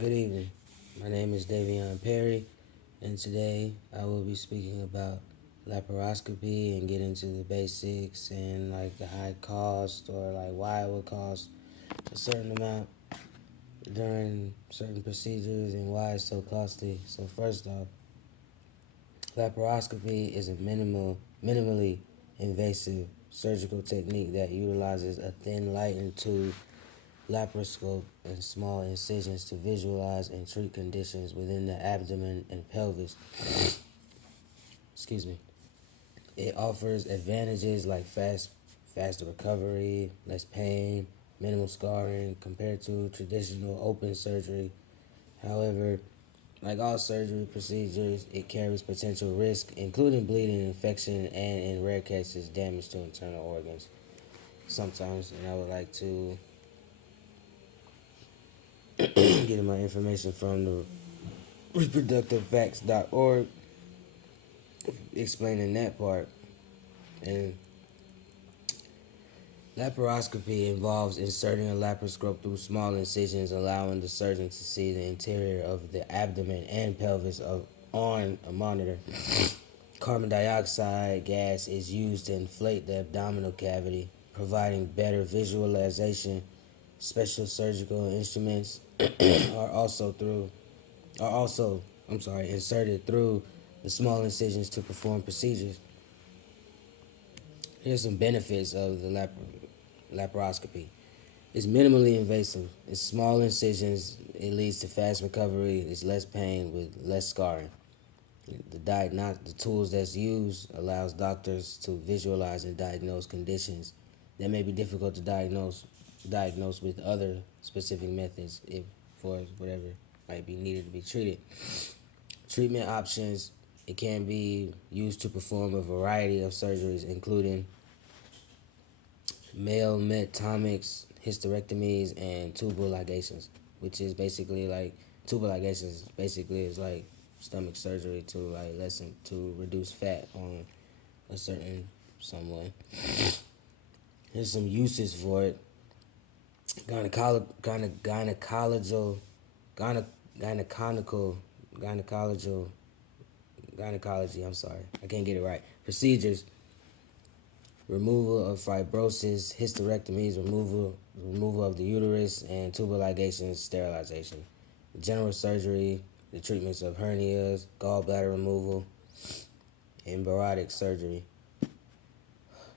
Good evening. My name is Davion Perry, and today I will be speaking about laparoscopy and get into the basics and like the high cost or like why it would cost a certain amount during certain procedures and why it's so costly. So first off, laparoscopy is a minimally invasive surgical technique that utilizes a thin lightened tube laparoscope and small incisions to visualize and treat conditions within the abdomen and pelvis. Excuse me. It offers advantages like faster recovery, less pain, minimal scarring compared to traditional open surgery. However, like all surgery procedures, it carries potential risk, including bleeding, infection, and in rare cases, damage to internal organs. Sometimes, and I would like to get my information from the reproductivefacts.org explaining that part. And laparoscopy involves inserting a laparoscope through small incisions, allowing the surgeon to see the interior of the abdomen and pelvis on a monitor. Carbon dioxide gas is used to inflate the abdominal cavity, providing better visualization. Special surgical instruments are also through are also inserted through the small incisions to perform procedures. Here's some benefits of the laparoscopy. It's minimally invasive. It's small incisions. It leads to fast recovery. It's less pain with less scarring. The tools that's used allows doctors to visualize and diagnose conditions that may be difficult to diagnose with other specific methods if for whatever might be needed to be treated. Treatment options, it can be used to perform a variety of surgeries, including male mectomics, hysterectomies, and tubal ligations, which is basically like tubal ligations. Basically, is like stomach surgery to reduce fat on a certain someone. There's some uses for it. Gynecological, gynecological, gynecology. I'm sorry, I can't get it right. Procedures: removal of fibrosis, hysterectomies, removal of the uterus, and tubal ligations, sterilization. General surgery, the treatments of hernias, gallbladder removal, and bariatric surgery.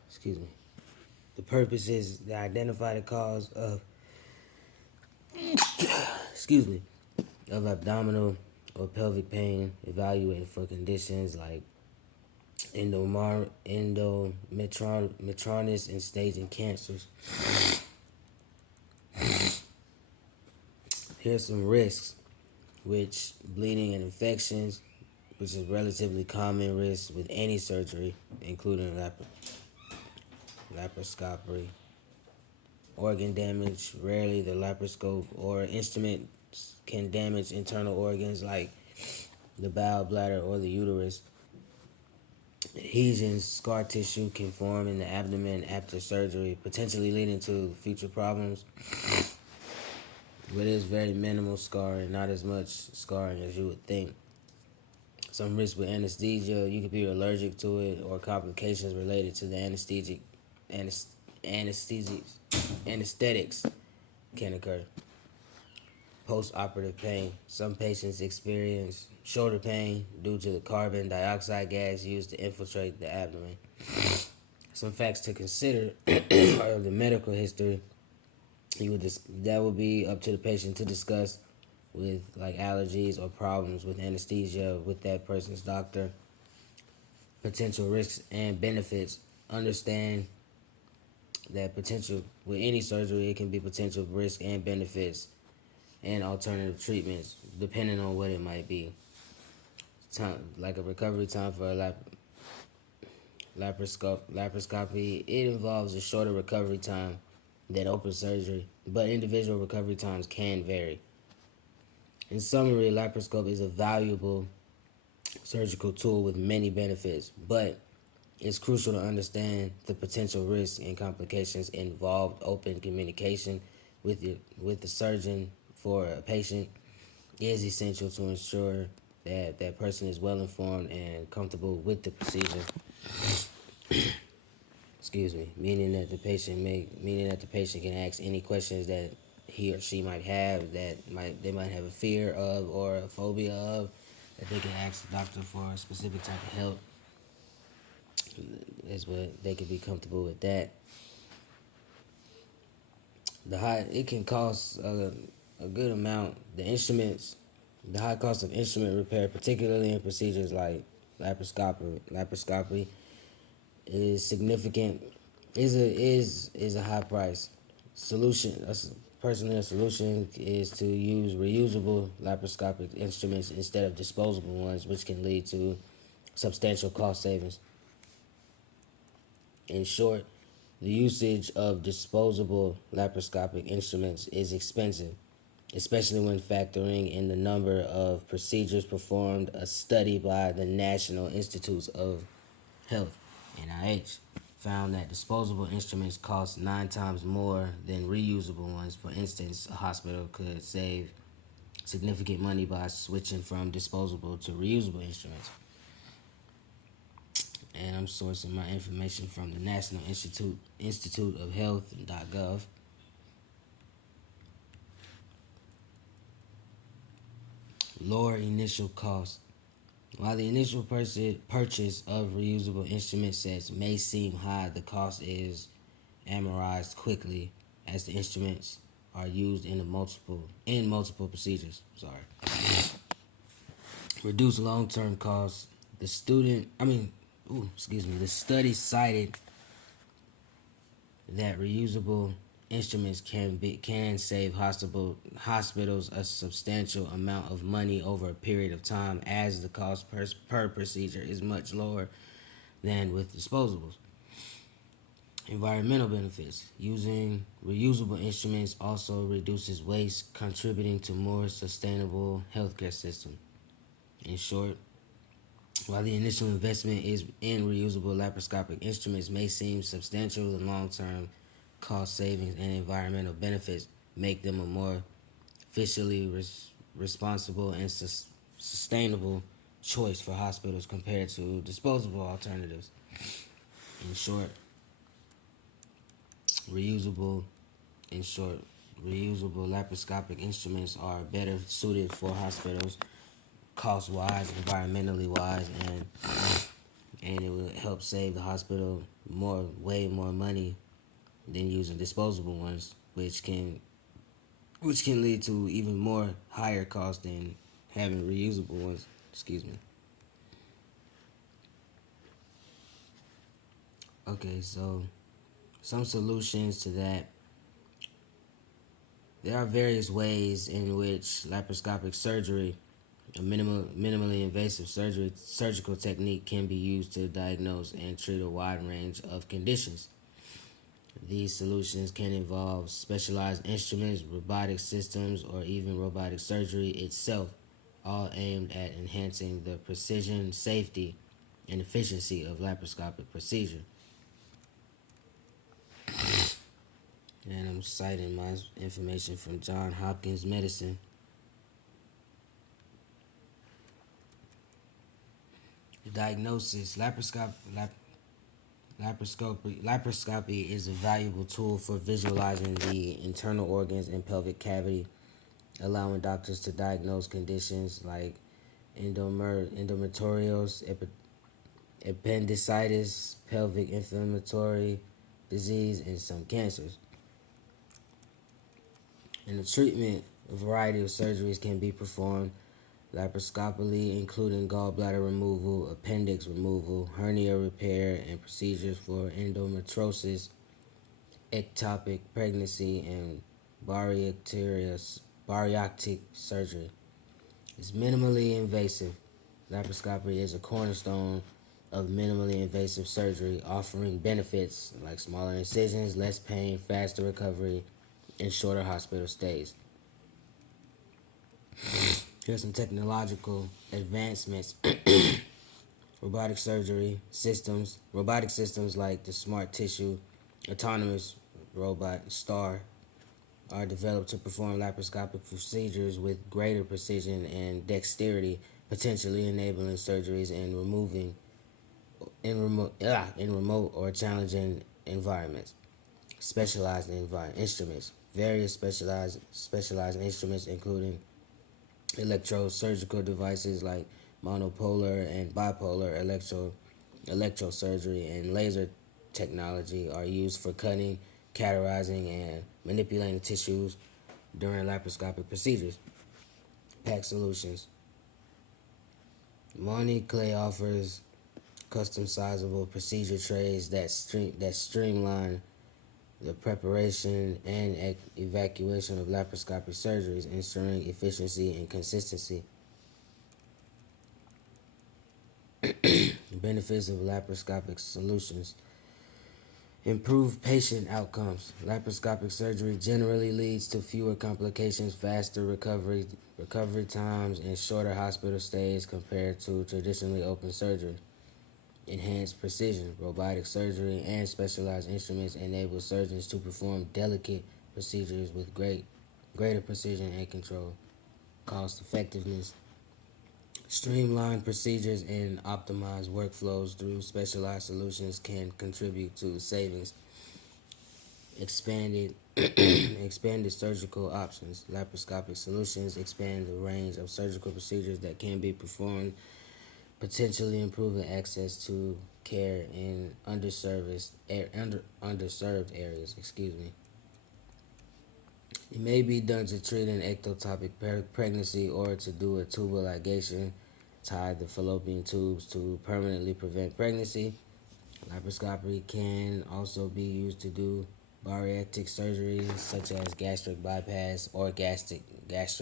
Excuse me. The purpose is to identify the cause of of abdominal or pelvic pain, evaluate for conditions like endometriosis and staging cancers. Here's some risks, which bleeding and infections, which is relatively common risk with any surgery, including laparoscopy. Organ damage, rarely the laparoscope or instrument can damage internal organs like the bowel, bladder, or the uterus. Adhesions, scar tissue can form in the abdomen after surgery, potentially leading to future problems. But it is very minimal scarring, not as much scarring as you would think. Some risk with anesthesia, you could be allergic to it, or complications related to the anesthetics can occur. Post-operative pain. Some patients experience shoulder pain due to the carbon dioxide gas used to infiltrate the abdomen. Some facts to consider are the medical history. That would be up to the patient to discuss with like allergies or problems with anesthesia with that person's doctor. Potential risks and benefits. Understand that potential with any surgery, it can be potential risk and benefits and alternative treatments depending on what it might be. Like a recovery time for a laparoscopy, it involves a shorter recovery time than open surgery, but individual recovery times can vary. In summary, laparoscope is a valuable surgical tool with many benefits, but it's crucial to understand the potential risks and complications involved. Open communication with the surgeon for a patient is essential to ensure that that person is well informed and comfortable with the procedure. Excuse me, meaning that the patient can ask any questions that he or she might have they might have a fear of or a phobia of, that they can ask the doctor for a specific type of help. Is what they can be comfortable with that. It can cost a good amount. The high cost of instrument repair, particularly in procedures like laparoscopy, is significant. Is a high price. Personally, a solution is to use reusable laparoscopic instruments instead of disposable ones, which can lead to substantial cost savings. In short, the usage of disposable laparoscopic instruments is expensive, especially when factoring in the number of procedures performed. A study by the National Institutes of Health, NIH, found that disposable instruments cost 9 times more than reusable ones. For instance, a hospital could save significant money by switching from disposable to reusable instruments. And I'm sourcing my information from the National Institute of Health.gov. Lower initial cost. While the initial purchase of reusable instrument sets may seem high, the cost is amortized quickly as the instruments are used in multiple procedures. Reduce long-term costs. The study cited that reusable instruments can save hospitals a substantial amount of money over a period of time, as the cost per procedure is much lower than with disposables. Environmental benefits. Using reusable instruments also reduces waste, contributing to more sustainable healthcare system. In short, while the initial investment is in reusable laparoscopic instruments may seem substantial, the long-term cost savings and environmental benefits make them a more fiscally responsible and sustainable choice for hospitals compared to disposable alternatives. In short, reusable in short, reusable laparoscopic instruments are better suited for hospitals, cost wise, environmentally wise, and it will help save the hospital way more money than using disposable ones, which can lead to even more higher cost than having reusable ones. Excuse me. Okay, so some solutions to that. There are various ways in which laparoscopic surgery, a minimally invasive surgical technique, can be used to diagnose and treat a wide range of conditions. These solutions can involve specialized instruments, robotic systems, or even robotic surgery itself, all aimed at enhancing the precision, safety, and efficiency of laparoscopic procedure. And I'm citing my information from Johns Hopkins Medicine. The diagnosis: laparoscopy is a valuable tool for visualizing the internal organs and pelvic cavity, allowing doctors to diagnose conditions like endometriosis, appendicitis, pelvic inflammatory disease, and some cancers. In the treatment, a variety of surgeries can be performed laparoscopically, including gallbladder removal, appendix removal, hernia repair, and procedures for endometriosis, ectopic pregnancy, and bariatric surgery. It's minimally invasive. Laparoscopy is a cornerstone of minimally invasive surgery, offering benefits like smaller incisions, less pain, faster recovery, and shorter hospital stays. Here's some technological advancements. Robotic systems like the Smart Tissue Autonomous Robot STAR are developed to perform laparoscopic procedures with greater precision and dexterity, potentially enabling surgeries and removing in remote or challenging environments. Specialized instruments. Various specialized instruments, including electrosurgical devices like monopolar and bipolar electrosurgery and laser technology, are used for cutting, cauterizing, and manipulating tissues during laparoscopic procedures. PAC Solutions. Monty Clay offers custom sizable procedure trays that streamline the preparation and evacuation of laparoscopic surgeries, ensuring efficiency and consistency. Benefits of laparoscopic solutions. Improve patient outcomes. Laparoscopic surgery generally leads to fewer complications, faster recovery times, and shorter hospital stays compared to traditionally open surgery. Enhanced precision. Robotic surgery and specialized instruments enable surgeons to perform delicate procedures with greater precision and control. Cost effectiveness. Streamlined procedures and optimized workflows through specialized solutions can contribute to savings. Expanded expanded surgical options. Laparoscopic solutions expand the range of surgical procedures that can be performed, potentially improving access to care in underserved areas. Excuse me. It may be done to treat an ectopic pregnancy or to do a tubal ligation, tie the fallopian tubes to permanently prevent pregnancy. Laparoscopy can also be used to do bariatric surgeries such as gastric bypass or gastric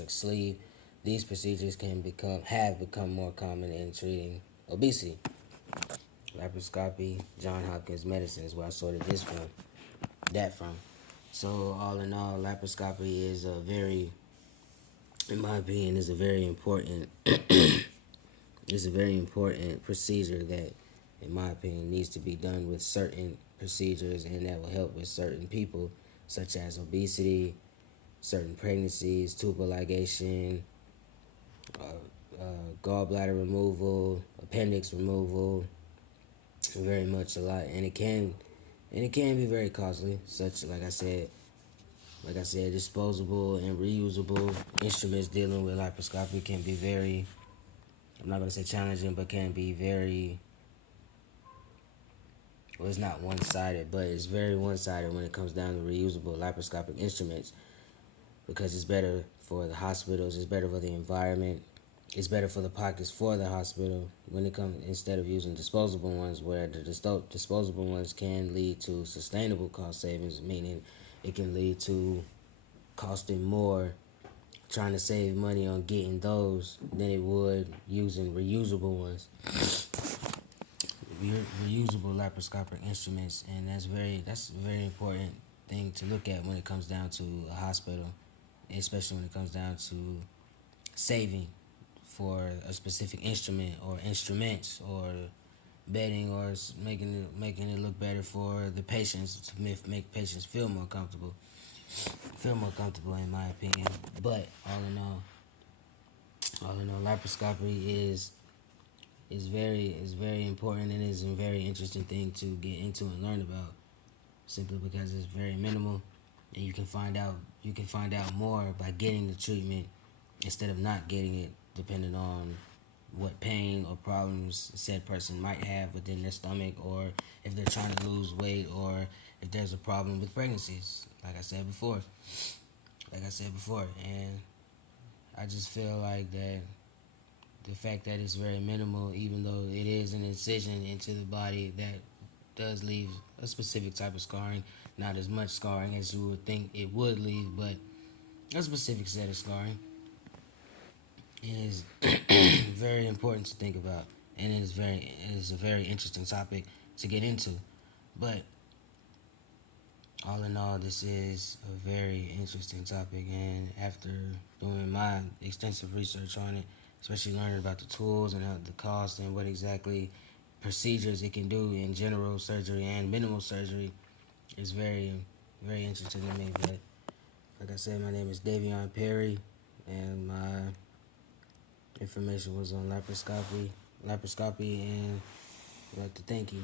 sleeve. These procedures have become more common in treating obesity. Laparoscopy, Johns Hopkins Medicine is where I sorted that from. So all in all, laparoscopy is a very, in my opinion, is a very important is a very important procedure that, in my opinion, needs to be done with certain procedures, and that will help with certain people, such as obesity, certain pregnancies, tubal ligation, gallbladder removal, appendix removal, very much a lot, and it can be very costly. Such like I said, disposable and reusable instruments dealing with laparoscopy can be very, I'm not gonna say challenging, but can be very, well, it's not one sided, but it's very one sided when it comes down to reusable laparoscopic instruments, because it's better for the hospitals, it's better for the environment, it's better for the pockets for the hospital when it comes, instead of using disposable ones, where the disposable ones can lead to sustainable cost savings, meaning it can lead to costing more trying to save money on getting those than it would using reusable ones, reusable laparoscopic instruments, and that's a very important thing to look at when it comes down to a hospital, especially when it comes down to saving for a specific instrument or instruments or bedding, or making it look better for the patients to make patients feel more comfortable in my opinion. But all in all, laparoscopy is very important, and is a very interesting thing to get into and learn about, simply because it's very minimal, and you can find out more by getting the treatment instead of not getting it, depending on what pain or problems said person might have within their stomach, or if they're trying to lose weight, or if there's a problem with pregnancies, like I said before. And I just feel like that the fact that it's very minimal, even though it is an incision into the body that does leave a specific type of scarring, not as much scarring as you would think it would leave, but a specific set of scarring, is very important to think about, and it is a very interesting topic to get into. But all in all, this is a very interesting topic, and after doing my extensive research on it, especially learning about the tools and the cost and what exactly procedures it can do in general surgery and minimal surgery, is very, very interesting to me. But Like I said, my name is Davion Perry, and my information was on laparoscopy, and I'd like to thank you.